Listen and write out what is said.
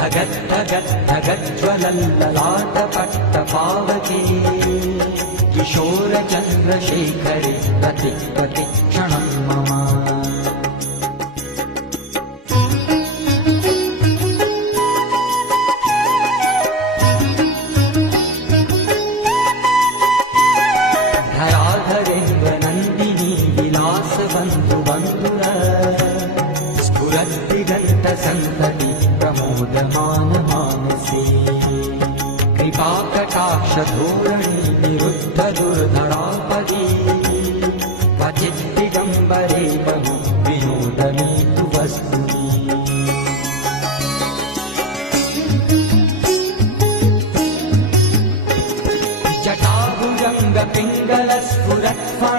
धगत् धगत् धगज्ज्वलल्ललाटपट्टपावके किशोरचन्द्रशेखरे प्रतिक्षणं मम। धराधरेन्द्रनन्दिनी विलासबन्धुबन्धुर स्फुरद्दिगन्तसन्तति प्रमोदमान मानसे कृपाकटाक्षधोरणी निरुद्ध दुर्धरापदी क्वचिद्दिगम्बरे बहु विनोदनी तु वस्तुनि। जटाभुजङ्गपिङ्गलस्फुरत्फल